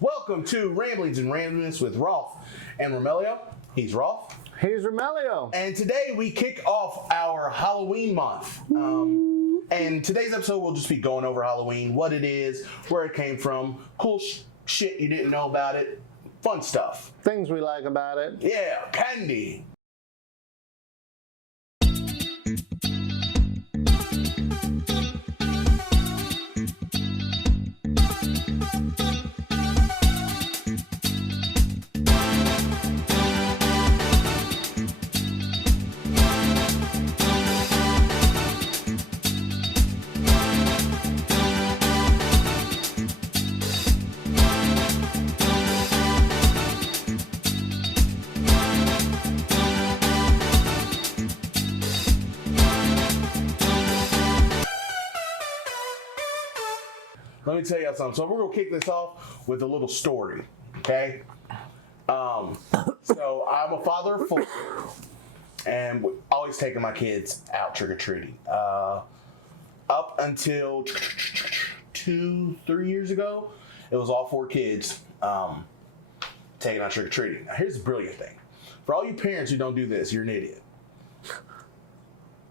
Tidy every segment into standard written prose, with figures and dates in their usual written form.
Welcome to Ramblings and Randomness with Roth and Romelio. He's Roth. Here's Romelio. And today we kick off our Halloween month. And today's episode will just be going over Halloween, what it is, where it came from, cool shit you didn't know about it, fun stuff. Things we like about it. Yeah, candy. Let me tell you something. So we're going to kick this off with a little story, okay? So I'm a father of 4, and always taking my kids out trick-or-treating. Up until 2-3 years ago, it was all 4 kids taking out trick-or-treating. Now, here's the brilliant thing. For all you parents who don't do this, you're an idiot.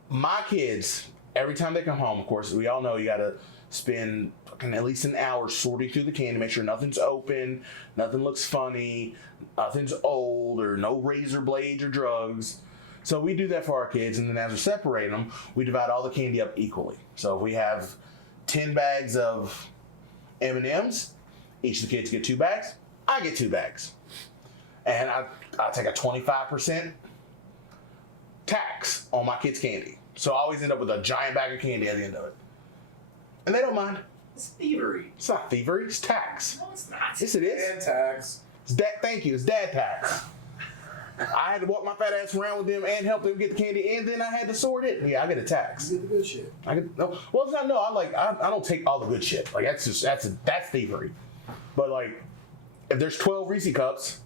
My kids, every time they come home, of course, we all know you got to spend at least an hour sorting through the candy, make sure nothing's open, nothing looks funny, nothing's old, or no razor blades or drugs. So we do that for our kids, and then as we separate them, we divide all the candy up equally. So if we have 10 bags of M&Ms, each of the kids get 2 bags, I get 2 bags. And I take a 25% tax on my kids' candy. So I always end up with a giant bag of candy at the end of it. And they don't mind. It's thievery. It's not thievery, it's tax. No, it's not. Yes, it is. And tax. It's thank you, it's dad tax. I had to walk my fat ass around with them and help them get the candy, and then I had to sort it. Yeah, I get a tax. You get the good shit. I get no. Well, it's not. No, I don't take all the good shit. Like that's thievery. But like, if there's 12 Reese cups,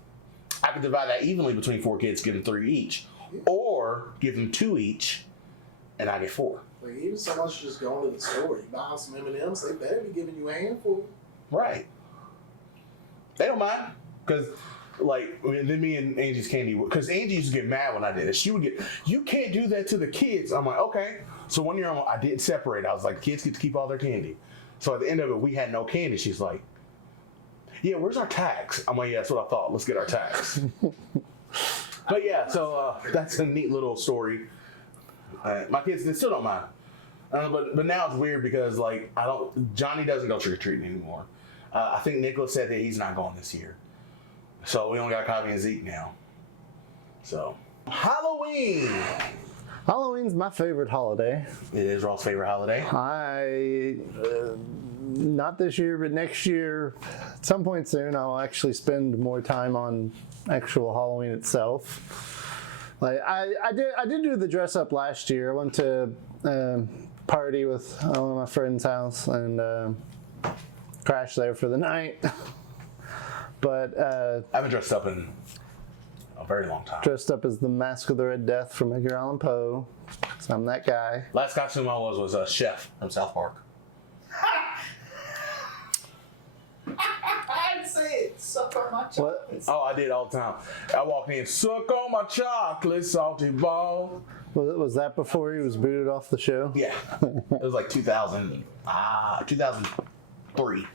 I could divide that evenly between 4 kids, give them 3 each, or give them 2 each, and I get 4. Like, even someone's just going to the store, you buy some M&Ms, they better be giving you a handful. Right. They don't mind. Because, like, then me and Angie's candy, because Angie used to get mad when I did it. She would get, you can't do that to the kids. I'm like, okay. So one year I did separate. I was like, kids get to keep all their candy. So at the end of it, we had no candy. She's like, yeah, where's our tax? I'm like, yeah, that's what I thought. Let's get our tax. But yeah, so that's a neat little story. My kids, they still don't mind. But now it's weird because, like, Johnny doesn't go trick-or-treating anymore. I think Nicholas said that he's not going this year. So we only got Kylie and Zeke now. So, Halloween! Halloween's my favorite holiday. It is Roth's favorite holiday. Not this year, but next year, at some point soon, I'll actually spend more time on actual Halloween itself. Like I did do the dress up last year. I went to party with one of my friend's house and crashed there for the night. But I haven't dressed up in a very long time. Dressed up as the Mask of the Red Death from Edgar Allan Poe. So I'm that guy. Last costume I was a chef from South Park. I'd say it. Suck on my chocolates. Oh, I did all the time. I walked in, suck on my chocolate, salty ball. Was that before he was booted off the show? Yeah. It was like 2003.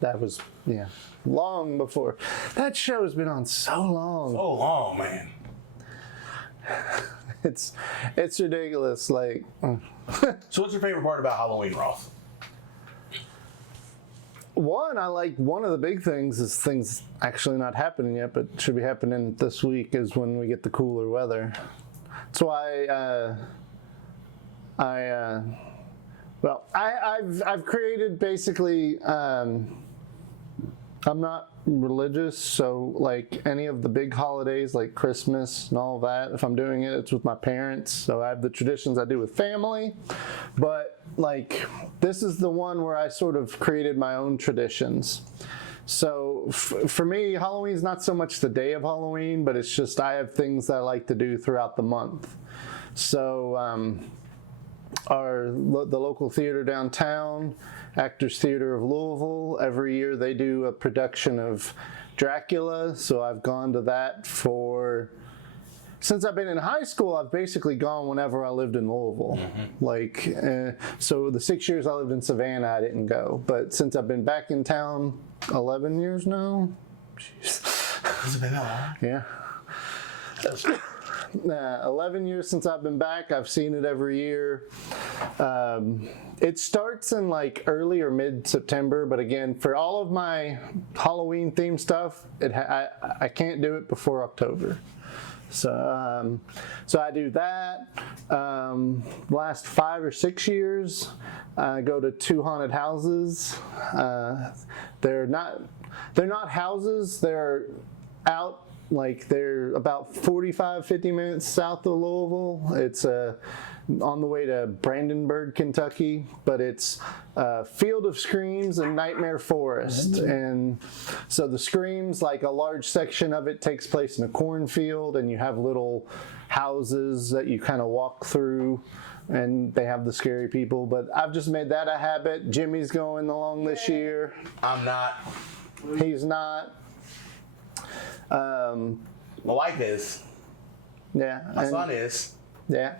That was, yeah, long before. That show's been on so long. So long, man. It's ridiculous. Like, So what's your favorite part about Halloween, Roth? one, I like one of the big things is things actually not happening yet, but should be happening this week is when we get the cooler weather. That's why I've created basically. I'm not religious, so like any of the big holidays like Christmas and all that, if I'm doing it, it's with my parents. So I have the traditions I do with family, but like this is the one where I sort of created my own traditions. So for me, Halloween's not so much the day of Halloween, but it's just I have things that I like to do throughout the month. So the local theater downtown Actors Theater of Louisville. Every year they do a production of Dracula, so I've gone to that since I've been in high school. I've basically gone whenever I lived in Louisville. So the 6 years I lived in Savannah, I didn't go. But since I've been back in town, 11 years now. Jeez. Has it been that long? Yeah. 11 years since I've been back. I've seen it every year. It starts in like early or mid-September, but again, for all of my Halloween themed stuff, I can't do it before October. So I do that. Last 5 or 6 years, I go to 2 haunted houses. They're not houses. They're out, like they're about 45-50 minutes south of Louisville. It's on the way to Brandenburg, Kentucky, but it's Field of Screams and Nightmare Forest. And so the Screams, like a large section of it takes place in a cornfield, and you have little houses that you kind of walk through, and they have the scary people. But I've just made that a habit. Jimmy's going along this year. I'm not. He's not. My wife is. Yeah. My son is. Yeah.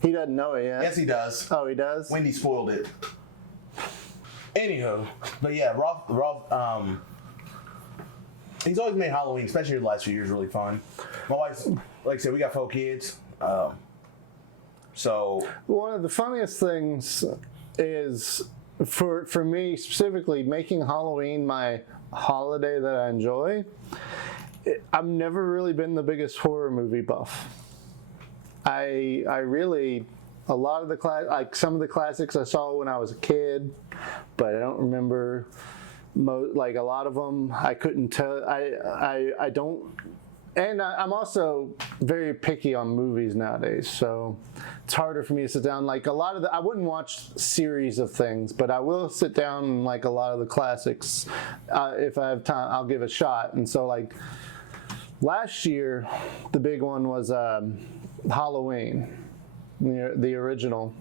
He doesn't know it yet. Yes, he does. Oh, he does? Wendy spoiled it. Anywho, but yeah, Roth, he's always made Halloween, especially the last few years, really fun. My wife's, like I said, we got 4 kids. So one of the funniest things is for me specifically, making Halloween my holiday that I enjoy. I've never really been the biggest horror movie buff. I really, a lot of the some of the classics I saw when I was a kid, but I don't remember like a lot of them. I couldn't tell. I don't. And I'm also very picky on movies nowadays, so it's harder for me to sit down. Like a lot of I wouldn't watch series of things, but I will sit down and like a lot of the classics. If I have time, I'll give a shot. And so like last year, the big one was Halloween, the original.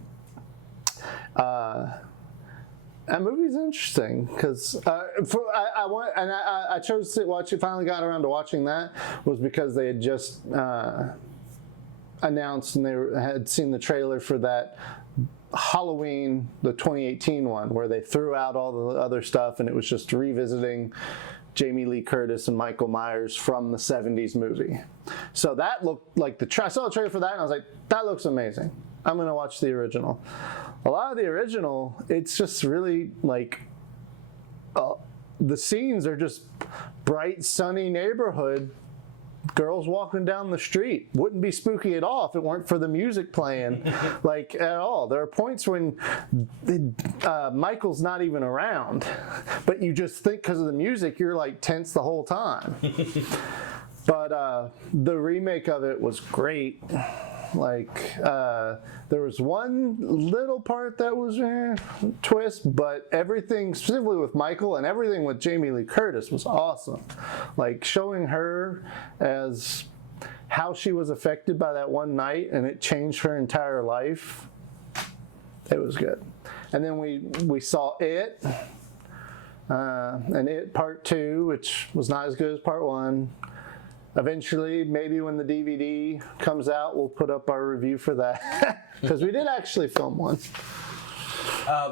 That movie's interesting because I chose to watch it. Finally got around to watching that was because they had just announced and they had seen the trailer for that Halloween, the 2018 one, where they threw out all the other stuff and it was just revisiting Jamie Lee Curtis and Michael Myers from the 70s movie. So that looked like I saw the trailer for that and I was like, that looks amazing. I'm going to watch the original. A lot of the original, it's just really like the scenes are just bright, sunny neighborhood. Girls walking down the street. Wouldn't be spooky at all if it weren't for the music playing, like at all. There are points when Michael's not even around, but you just think because of the music, you're like tense the whole time. But the remake of it was great. Like there was one little part that was twist, but everything specifically with Michael and everything with Jamie Lee Curtis was awesome. Like showing her as how she was affected by that one night and it changed her entire life. It was good. And then we saw It and It Part 2, which was not as good as Part 1. Eventually, maybe when the DVD comes out, we'll put up our review for that. Because we did actually film one.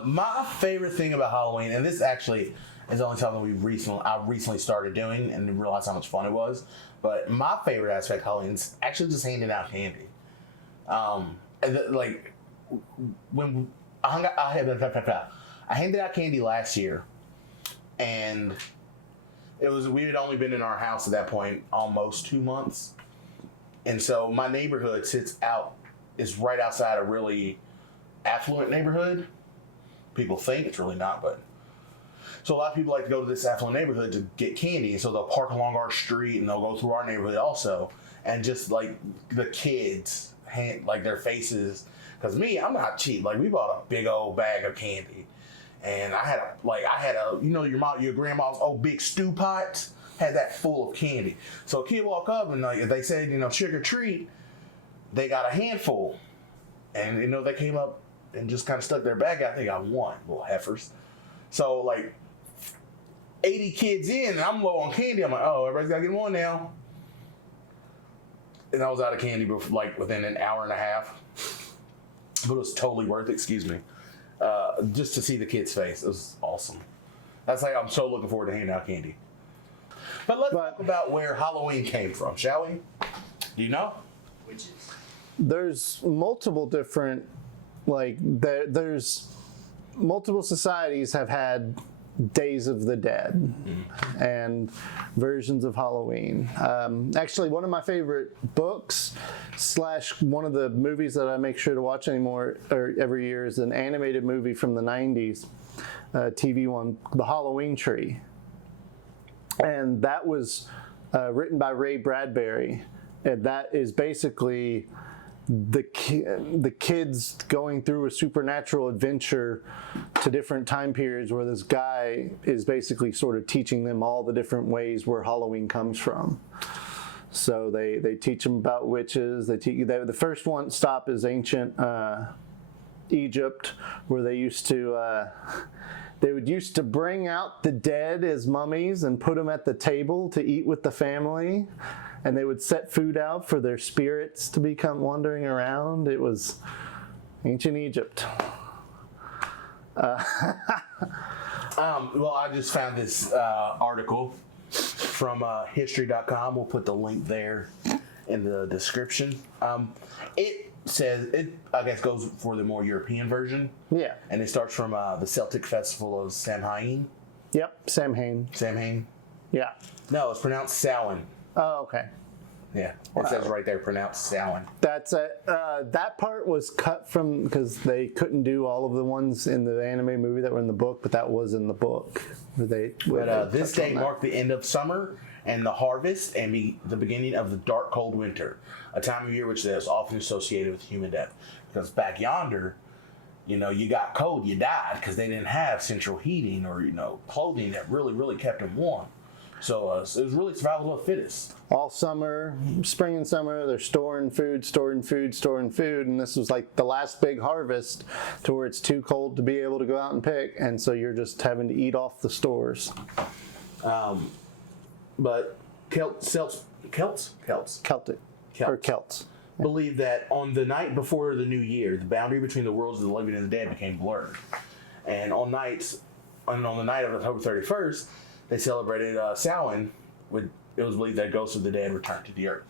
My favorite thing about Halloween, and this actually is only something I recently started doing and realized how much fun it was. But my favorite aspect of Halloween is actually just handing out candy. Like when I handed out candy last year, and we had only been in our house at that point almost 2 months. And so my neighborhood is right outside a really affluent neighborhood. People think it's really not, but so a lot of people like to go to this affluent neighborhood to get candy. And so they'll park along our street and they'll go through our neighborhood also. And just like the kids, like their faces, because I'm not cheap. Like we bought a big old bag of candy. And I had a your grandma's old big stew pot had that full of candy. So a kid walk up and if they said trick or treat, they got a handful, and they came up and just kind of stuck their bag out. They got one, little heifers. So like 80 kids in, and I'm low on candy. I'm like, oh, everybody's got to get one now. And I was out of candy like within an hour and a half. But it was totally worth it, excuse me. Just to see the kid's face. It was awesome. That's like, I'm so looking forward to handing out candy. But let's talk about where Halloween came from, shall we? Do you know? Witches. There's multiple different, like, there's multiple societies have had Days of the Dead and versions of Halloween. Actually, one of my favorite books / one of the movies that I make sure to watch every year is an animated movie from the 90s, TV one, The Halloween Tree. And that was written by Ray Bradbury. And that is basically the kids going through a supernatural adventure to different time periods where this guy is basically sort of teaching them all the different ways where Halloween comes from. So they teach them about witches. The first one stop is ancient Egypt, where they used to bring out the dead as mummies and put them at the table to eat with the family. And they would set food out for their spirits to become wandering around. It was ancient Egypt. Well, I just found this article from history.com. We'll put the link there in the description. It says, I guess, goes for the more European version. Yeah. And it starts from the Celtic festival of Samhain. Yep, Samhain. Samhain? Yeah. No, it's pronounced Samhain. Oh, okay. Yeah, it says right there, pronounced Samhain. That's it. That part was cut from because they couldn't do all of the ones in the anime movie that were in the book, but that was in the book. This day marked the end of summer and the harvest and the beginning of the dark, cold winter, a time of year which is often associated with human death. Because back yonder, you got cold, you died because they didn't have central heating or, clothing that really, really kept them warm. So it was really survival of the fittest. All summer, spring and summer, they're storing food, and this was like the last big harvest to where it's too cold to be able to go out and pick, and so you're just having to eat off the stores. But Celts believe that on the night before the new year, the boundary between the worlds of the living and the dead became blurred. And on the night of October 31st, they celebrated Samhain. It was believed that ghosts of the dead returned to the earth.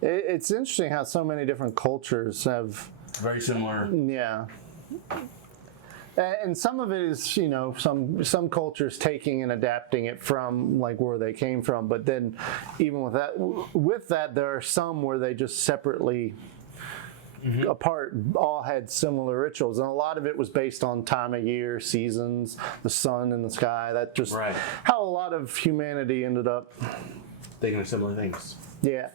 It's interesting how so many different cultures have very similar. Yeah. And some of it is, some cultures taking and adapting it from like where they came from. But then even with that, there are some where they just separately apart all had similar rituals. And a lot of it was based on time of year, seasons, the sun and the sky. That just how a lot of humanity ended up thinking of similar things. Yeah.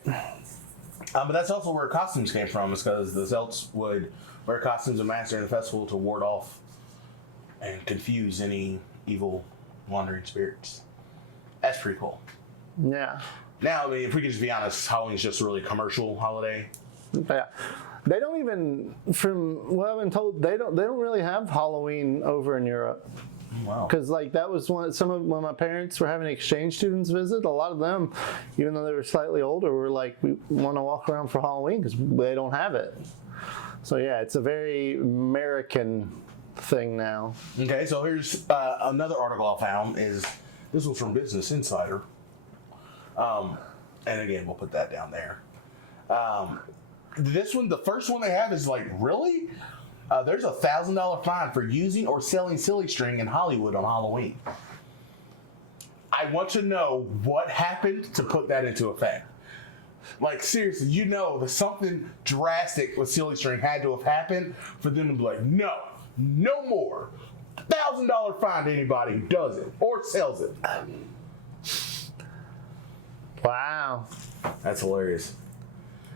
But that's also where costumes came from, is because the Celts would wear costumes and masks during the festival to ward off and confuse any evil wandering spirits. That's pretty cool. Yeah. Now, if we could just be honest, Halloween's just a really commercial holiday. Yeah. They don't even, from what I've been told, they don't really have Halloween over in Europe. Wow. Because that was when my parents were having exchange students visit, a lot of them, even though they were slightly older, were like, we want to walk around for Halloween because they don't have it. So yeah, it's a very American thing now. Okay, so here's another article I found. This was from Business Insider. And again, we'll put that down there. This one, the first one they have is like, really? There's a $1,000 fine for using or selling silly string in Hollywood on Halloween. I want to know what happened to put that into effect. Like, seriously, that something drastic with silly string had to have happened for them to be like, no more. $1,000 fine to anybody who does it or sells it. Wow. That's hilarious.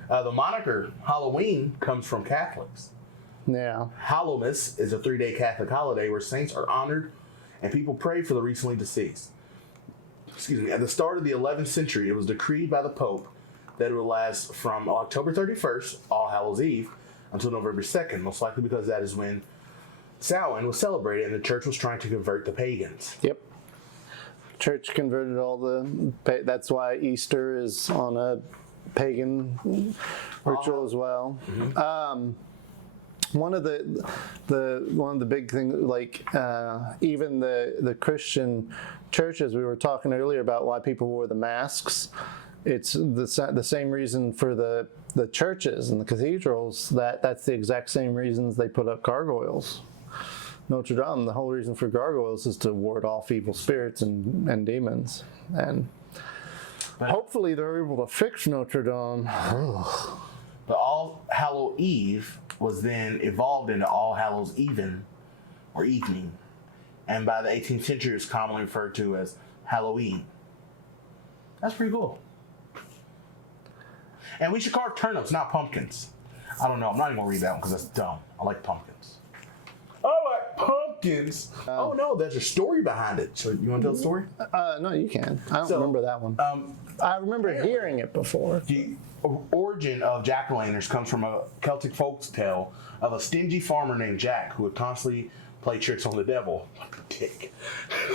The moniker Halloween comes from Catholics. Yeah. Hallowmas is a 3-day Catholic holiday where saints are honored and people pray for the recently deceased. Excuse me. At the start of the 11th century, it was decreed by the Pope that it would last from October 31st, All Hallows Eve, until November 2nd, most likely because that is when Samhain was celebrated, and the church was trying to convert the pagans. Yep. Church converted all the. That's why Easter is on a pagan ritual as well. One of the big things, like even the Christian churches, we were talking earlier about why people wore the masks. It's the same reason for the churches and the cathedrals. That's the exact same reasons they put up gargoyles. Notre Dame, the whole reason for gargoyles is to ward off evil spirits and demons. And hopefully they're able to fix Notre Dame. But All Hallow Eve was then evolved into All Hallows Even, or evening. And by the 18th century, it's commonly referred to as Halloween. That's pretty cool. And we should carve turnips, not pumpkins. I don't know. I'm not even going to read that one because that's dumb. I like pumpkins. I like pumpkins. Oh, no. There's a story behind it. So you want to tell the story? No, you can. I don't remember that one. I remember hearing it before. The origin of jack-o'-lanterns comes from a Celtic folk tale of a stingy farmer named Jack who would constantly play tricks on the devil. What a dick.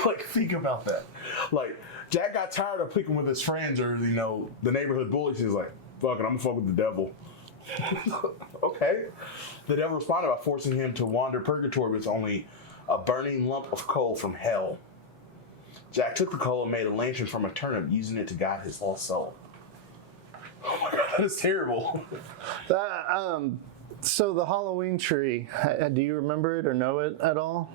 Like, think about that. Like, Jack got tired of picking with his friends or, the neighborhood bullies. He was like, fuck it, I'm gonna fuck with the devil. Okay. The devil responded by forcing him to wander purgatory with only a burning lump of coal from hell. Jack took the coal and made a lantern from a turnip, using it to guide his lost soul. Oh my god, that is terrible. So the Halloween tree, do you remember it or know it at all?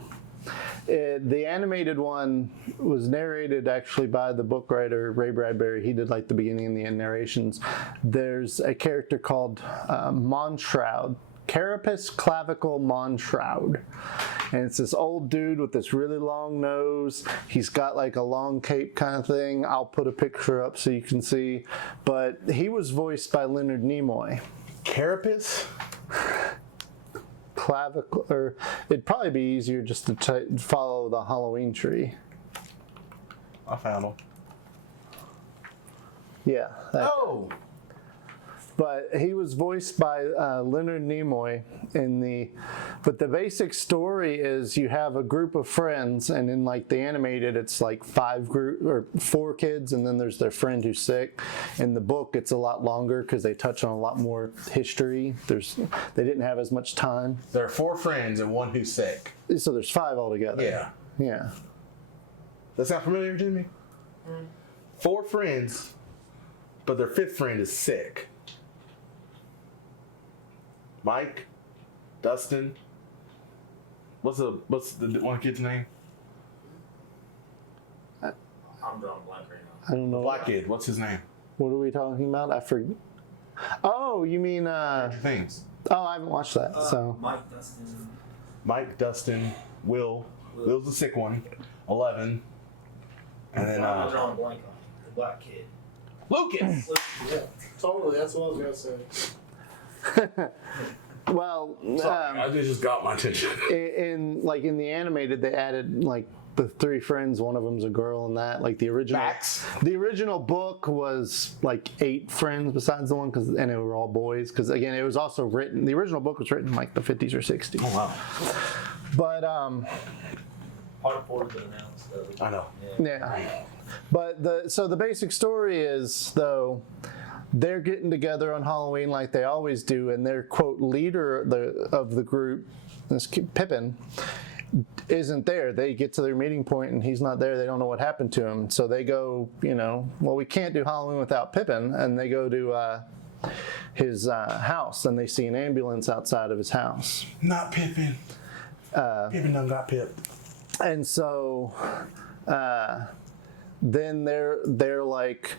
The animated one was narrated actually by the book writer Ray Bradbury. He did like the beginning and the end narrations. There's a character called Monshroud. Carapace clavicle Monshroud. And it's this old dude with this really long nose. He's got like a long cape kind of thing. I'll put a picture up so you can see. But he was voiced by Leonard Nimoy. Carapace? Clavicle, or it'd probably be easier just to follow the Halloween tree. I found him. Yeah. Oh! But he was voiced by Leonard Nimoy but the basic story is you have a group of friends, and in like the animated, it's like 4 kids, and then there's their friend who's sick. In the book, it's a lot longer because they touch on a lot more history. They didn't have as much time. There are 4 friends and 1 who's sick. So there's 5 altogether. Yeah. Yeah. That sound familiar to me? 4 friends, but their 5th friend is sick. Mike, Dustin. What's the one kid's name? I'm drawing blank right now. I don't know. The black kid. What's his name? What are we talking about? I forget. Oh, you mean Things. Oh, I haven't watched that. So Mike, Dustin, Will. Will's the sick one. 11. And then I'm drawing a blank on the black kid. Lucas. Yeah, totally. That's what I was gonna say. well, I just got my attention. in the animated, they added like the 3 friends. One of them's a girl, and that like the original. Max. The original book was like 8 friends besides the one, and they were all boys. Because again, it was also written. The original book was written in like the 50s or 60s. Oh wow. But Part 4 has been announced though. I know. yeah. But the basic story is though. They're getting together on Halloween like they always do, and their quote leader of the group, this Pippin, isn't there. They get to their meeting point and he's not there. They don't know what happened to him, so they go, well, we can't do Halloween without Pippin, and they go to his house, and they see an ambulance outside of his house. Not Pippin. Pippin done got pipped. And so then they're like,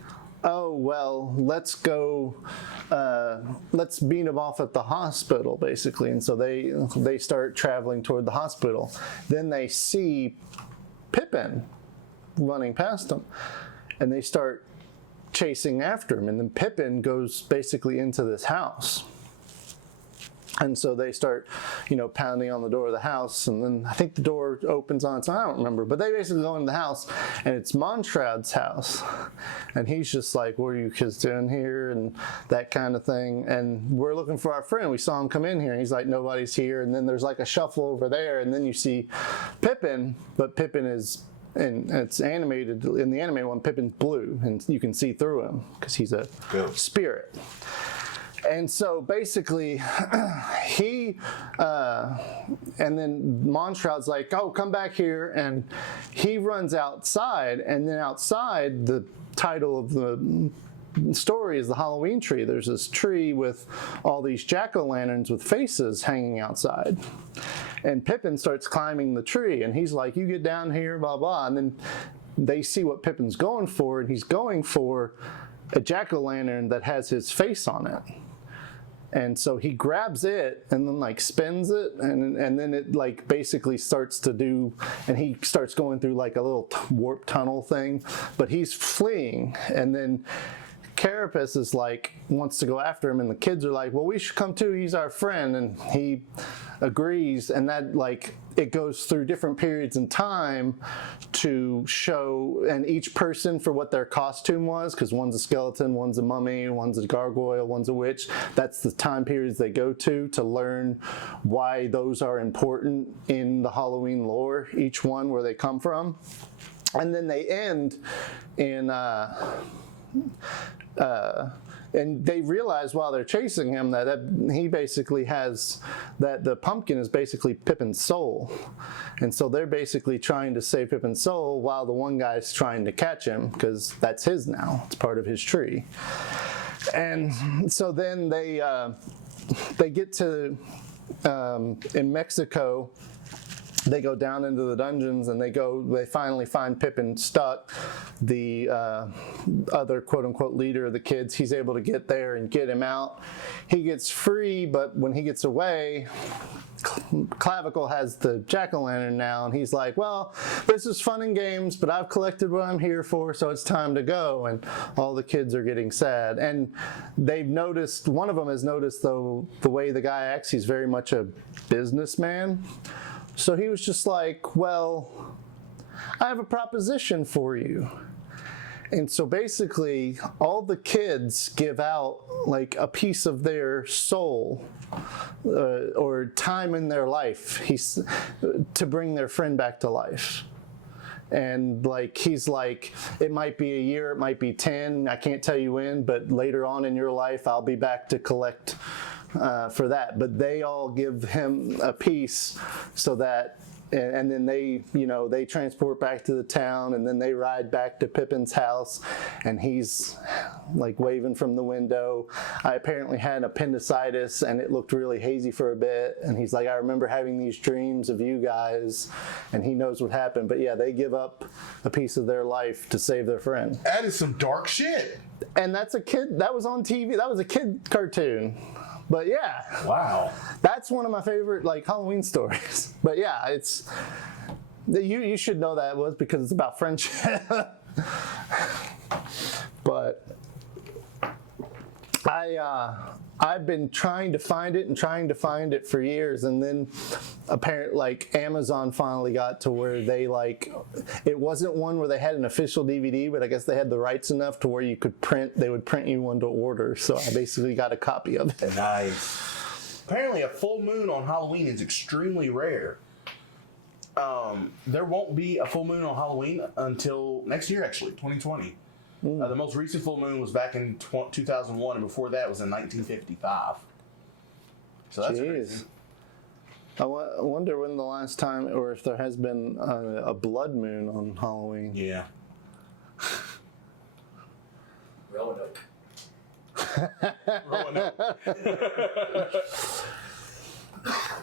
oh, well, let's go, let's beat him off at the hospital, basically. And so they start traveling toward the hospital. Then they see Pippin running past them, and they start chasing after him. And then Pippin goes basically into this house. And so they start, pounding on the door of the house, and then I think the door opens on its own. I don't remember, but they basically go into the house, and it's Monshroud's house, and he's just like, "What are you kids doing here?" and that kind of thing. And we're looking for our friend. We saw him come in here, and he's like, "Nobody's here." And then there's like a shuffle over there, and then you see Pippin, but Pippin is. And it's animated in the anime one. Pippin's blue, and you can see through him because he's a spirit. And so basically, he and then Monshroud's like, "Oh, come back here," and he runs outside. And then outside, the title of the story is the Halloween tree. There's this tree with all these jack-o'-lanterns with faces hanging outside. And Pippin starts climbing the tree, and he's like, "You get down here, blah, blah." And then they see what Pippin's going for, and he's going for a jack-o'-lantern that has his face on it. And so he grabs it and then like spins it, and then it like basically starts to do, and he starts going through like a little warp tunnel thing, but he's fleeing. And then Carapace is like, wants to go after him, and the kids are like, "Well, we should come too, he's our friend." And he agrees, and that like it goes through different periods in time to show, and each person for what their costume was, because one's a skeleton, one's a mummy, one's a gargoyle, one's a witch. That's the time periods they go to learn why those are important in the Halloween lore, each one where they come from. And then they end in and they realize while they're chasing him that he basically has, that the pumpkin is basically Pippin's soul. And so they're basically trying to save Pippin's soul while the one guy's trying to catch him, because that's his now. It's part of his tree. And so then they get to, in Mexico, they go down into the dungeons, and they finally find Pippin stuck. The other quote-unquote leader of the kids, he's able to get there and get him out. He gets free, but when he gets away, Clavicle has the jack-o'-lantern now, and he's like, "Well, this is fun and games, but I've collected what I'm here for, so it's time to go." And all the kids are getting sad. And they've noticed, one of them has noticed, though, the way the guy acts, he's very much a businessman. So he was just like, "Well, I have a proposition for you." And so basically, all the kids give out like a piece of their soul or time in their life to bring their friend back to life. And like he's like, "It might be a year, it might be 10, I can't tell you when, but later on in your life, I'll be back to collect for that." But they all give him a piece so that, and then they transport back to the town, and then they ride back to Pippin's house, and he's like waving from the window. "I apparently had appendicitis, and it looked really hazy for a bit." And he's like, "I remember having these dreams of you guys," and he knows what happened. But yeah, they give up a piece of their life to save their friend. That is some dark shit. And that's a kid, that was on TV, that was a kid cartoon. But yeah. Wow. That's one of my favorite like Halloween stories. But yeah, it's you should know that was because it's about friendship. But I've been trying to find it for years, and then apparently like Amazon finally got to where they it wasn't one where they had an official DVD, but I guess they had the rights enough to where they would print you one to order. So I basically got a copy of it. Nice. Apparently a full moon on Halloween is extremely rare. There won't be a full moon on Halloween until next year, actually, 2020. The most recent full moon was back in 2001, and before that was in 1955. So that's crazy. I wonder when the last time, or if there has been a blood moon on Halloween. Yeah. Roanoke.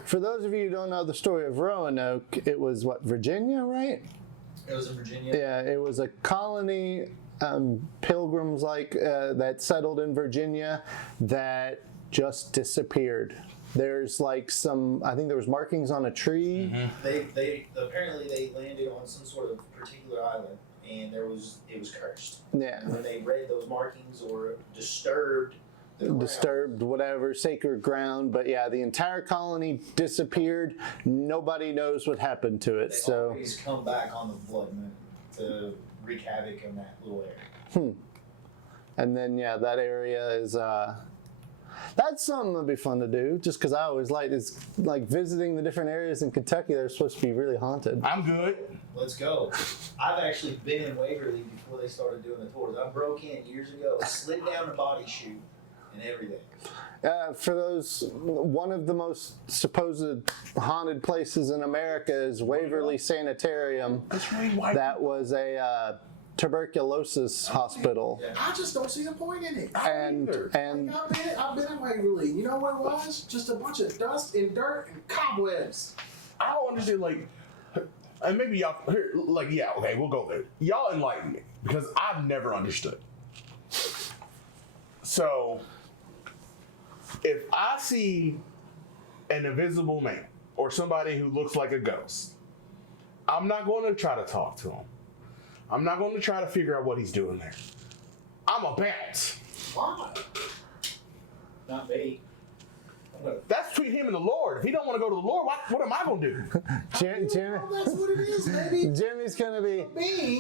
For those of you who don't know the story of Roanoke, it was Virginia, right? It was in Virginia. Yeah, it was a colony, pilgrims that settled in Virginia that just disappeared. There's I think there was markings on a tree. Mm-hmm. They apparently they landed on some sort of particular island, and it was cursed. Yeah. And when they read those markings or disturbed disturbed, whatever, sacred ground. But yeah, the entire colony disappeared. Nobody knows what happened to it. They So, always come back on the blood moon to wreak havoc in that little area. and then yeah, that area is that's something that'd be fun to do. Just because I always it's like visiting the different areas in Kentucky. They're supposed to be really haunted. I'm good. Let's go. I've actually been in Waverly before they started doing the tours. I broke in years ago, slid down the body chute and everything. For those, one of the most supposed haunted places in America is Waverly Sanitarium. That was a tuberculosis hospital. Yeah. I just don't see the point in it. And I've been in Waverly. You know what it was? Just a bunch of dust and dirt and cobwebs. I don't understand, like, and maybe y'all, here, like, yeah, okay, we'll go there. Y'all enlighten me, because I've never understood. So, if I see an invisible man, or somebody who looks like a ghost, I'm not going to try to talk to him. I'm not going to try to figure out what he's doing there. I'm a bounce. Why? Not me. That's between him and the Lord. If he don't want to go to the Lord, what am I going to do? Well, that's what it is, baby.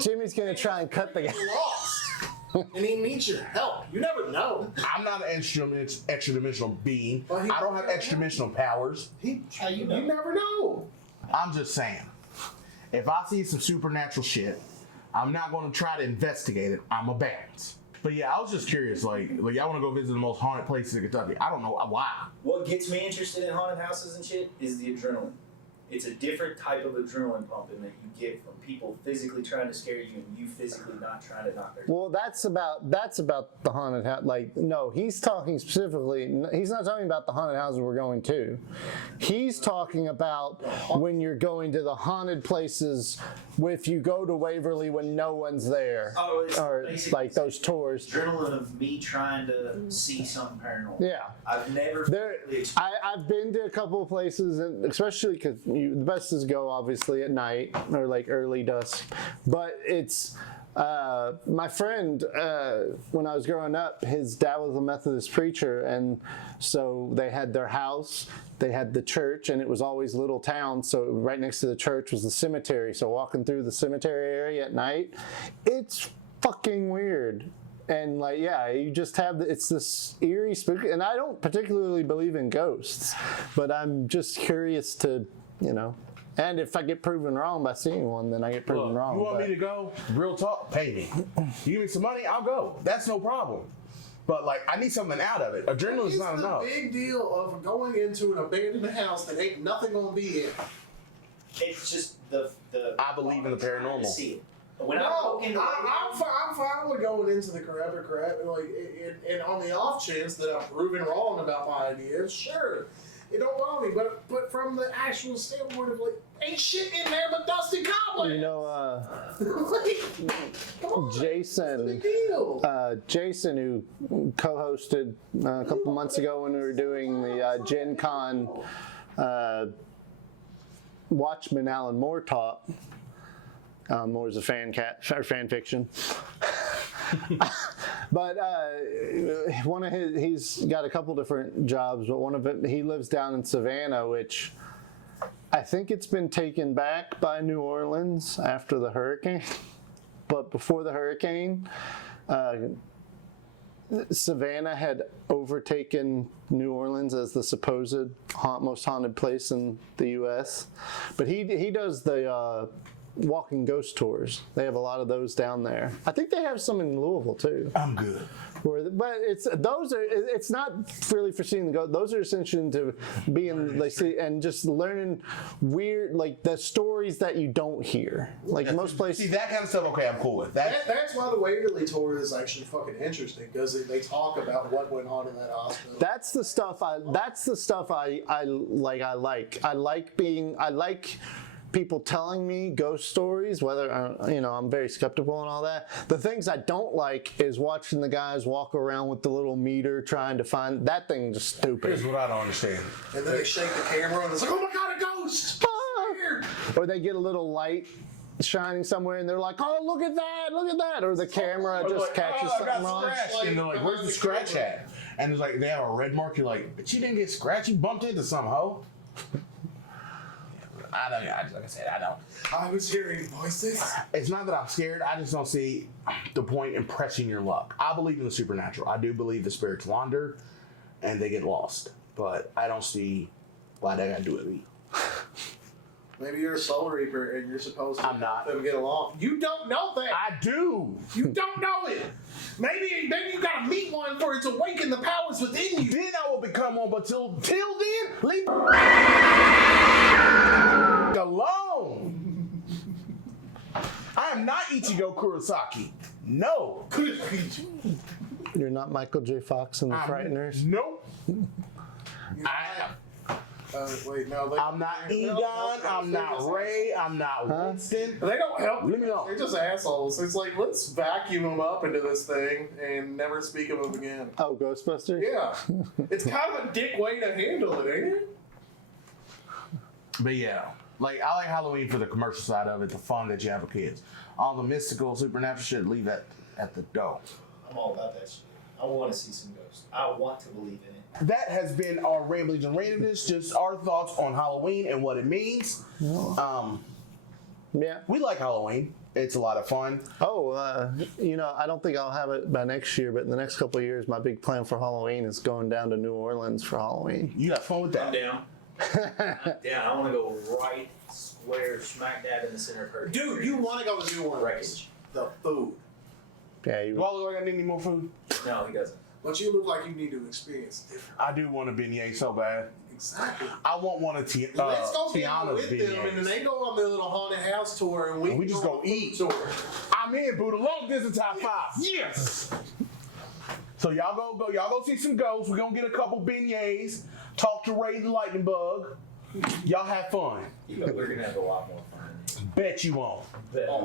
Jimmy's gonna try and cut the guy. Lost. And he needs your help. You never know. I'm not an extra-dimensional being. Well, I don't have extra-dimensional powers. How you know? You never know. I'm just saying, if I see some supernatural shit, I'm not going to try to investigate it. I'm a bounce. But yeah, I was just curious, like y'all want to go visit the most haunted places in Kentucky. I don't know why. What gets me interested in haunted houses and shit is the adrenaline. It's a different type of adrenaline pumping that you get from people physically trying to scare you and you physically not trying to knock their. Well, that's about the haunted house. Like, no, he's talking specifically. He's not talking about the haunted houses we're going to. He's talking about when you're going to the haunted places. If you go to Waverly when no one's there, Oh, it's or basically like those tours. adrenaline of me trying to see something paranormal. Yeah. I've never There, really I've been to a couple of places, and especially because the best is go obviously at night or like early dusk. But it's my friend when I was growing up, his dad was a Methodist preacher, and so they had their house, they had the church, and it was always little town. So right next to the church was the cemetery. So walking through the cemetery area at night, it's fucking weird. And like, yeah, you just have it's this eerie spooky, and I don't particularly believe in ghosts, but I'm just curious to, and if I get proven wrong by seeing one, then I get proven wrong. You want me to go? Real talk, pay me. You give me some money, I'll go. That's no problem. But like, I need something out of it. Adrenaline's not enough. It's the big deal of going into an abandoned house that ain't nothing gonna be in. It's just the I believe in the trying to paranormal. see it. When I No, walk into I'm fine with going into the crap, and on the off chance that I'm proven wrong about my ideas, sure, it don't bother me. But from the actual standpoint of like, ain't shit in there but dust and cobwebs. Come on, Jason, big deal. Jason, who co-hosted a couple months ago when we were doing the Gen Con Watchmen Alan Moore talk. More as a fan fiction. But he's got a couple different jobs, but one of it, he lives down in Savannah, which I think it's been taken back by New Orleans after the hurricane. But before the hurricane, Savannah had overtaken New Orleans as the supposed most haunted place in the U.S. But he does the walking ghost tours. They have a lot of those down there. I think they have some in Louisville too. I'm good. But it's not really for seeing the ghost. Those are essentially to being like see and just learning weird like the stories that you don't hear. Like most places. See that kind of stuff. Okay, I'm cool with that. That's why the Waverly tour is actually fucking interesting because they talk about what went on in that hospital. That's the stuff I like. I like people telling me ghost stories, whether I'm very skeptical and all that. The things I don't like is watching the guys walk around with the little meter trying to find that thing. Just stupid. Here's what I don't understand. And then they shake the camera and it's like, oh my god, a ghost! Weird. Or they get a little light shining somewhere and they're like, oh, look at that, or the camera just catches something wrong. And they're like, where's the scratch at? and it's like they have a red mark. You're like, but you didn't get scratched. You bumped into some hoe. I don't. Like I said, I don't. I was hearing voices. It's not that I'm scared. I just don't see the point in pressing your luck. I believe in the supernatural. I do believe the spirits wander, and they get lost. But I don't see why they gotta do it with me. Maybe you're a soul reaper and you're supposed to I'm not. help them get along. You don't know that. I do. You don't know it. Maybe you gotta meet one for it to awaken the powers within you. Then I will become one. But till then, leave alone. I am not Ichigo Kurosaki. No. You're not Michael J. Fox in The Frighteners? Nope. Wait, no. I'm not Egon. I'm not Ray. I'm not Winston. They don't help. Leave me alone. They're just assholes. It's like, let's vacuum them up into this thing and never speak of them again. Oh, Ghostbusters? Yeah. It's kind of a dick way to handle it, ain't it? But yeah, like I like Halloween for the commercial side of it, the fun that you have with kids. All the mystical, supernatural shit, leave that at the door. I'm all about that shit. I want to see some ghosts. I want to believe in it. That has been our ramblings and randomness, just our thoughts on Halloween and what it means. Yeah. We like Halloween. It's a lot of fun. Oh, I don't think I'll have it by next year, but in the next couple of years, my big plan for Halloween is going down to New Orleans for Halloween. You got fun with I'm that? down. I'm down. I want to go right square smack dab in the center of her. Dude, you want to go to New Orleans. Wreckage. The food. Yeah, Do I look like I need any more food? No, he doesn't. But you look like you need to experience it different. I do want a beignet so bad. Exactly. I want one of Let's go down Tiana's with them, and then beignets. they go on their little haunted house tour, and we just go go on a food eat. tour. I'm in, Buddha. Long distance high five. Yes. So y'all go see some ghosts. We're gonna get a couple beignets. Talk to Ray the Lightning Bug. Y'all have fun. Yeah, we're gonna have a lot more fun. Bet you won't.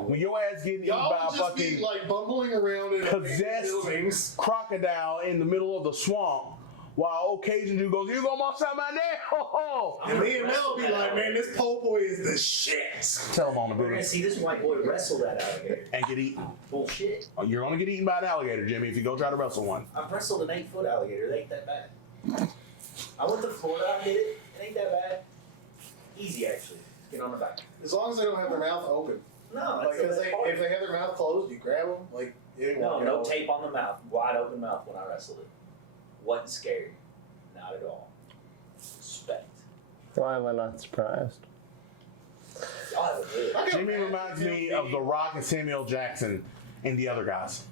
When your ass getting eaten Y'all by a would just fucking be like bumbling around in possessed buildings. crocodile in the middle of the swamp, while old Cajun dude goes, "You gonna want some of that?" Ho, And me and Mel be like, man, this po' boy is the shit. Tell him on the We're gonna Buddha see this white boy wrestle that alligator. and get eaten. Bullshit. You're gonna get eaten by an alligator, Jimmy, if you go try to wrestle one. I've wrestled an 8-foot alligator. It ain't that bad. I went to Florida. I did it. It ain't that bad. Easy, actually. Get on the back. As long as they don't have their mouth open. No, Like, that's the cause best part. if they have their mouth closed, you grab them. Like, it ain't No, walking no out. tape on the mouth. Wide open mouth when I wrestled it. Wasn't scary. Not at all. Respect. Why am I not surprised? Y'all have a good. I got Jimmy mad reminds at me him. of The Rock and Samuel Jackson and the other guys.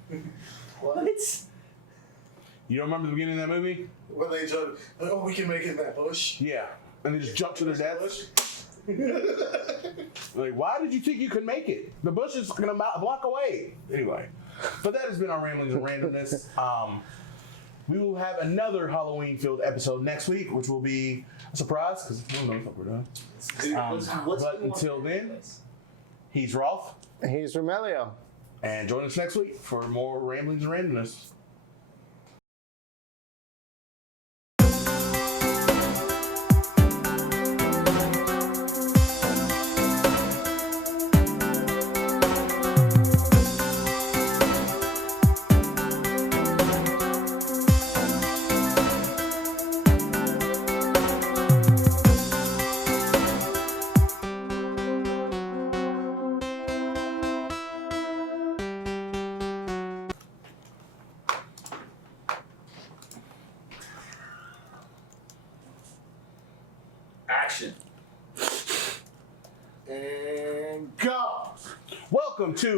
What? You don't remember the beginning of that movie? When they jump, like, oh, we can make it in that bush. Yeah. And they just jump to their death. Bush. Like, why did you think you could make it? The bush is gonna block away. Anyway, but that has been our ramblings and randomness. We will have another Halloween-filled episode next week, which will be a surprise because I don't know what we're doing. What's But until then, he's Roth, He's Romelio. and join us next week for more ramblings and randomness. Action. And go. Welcome to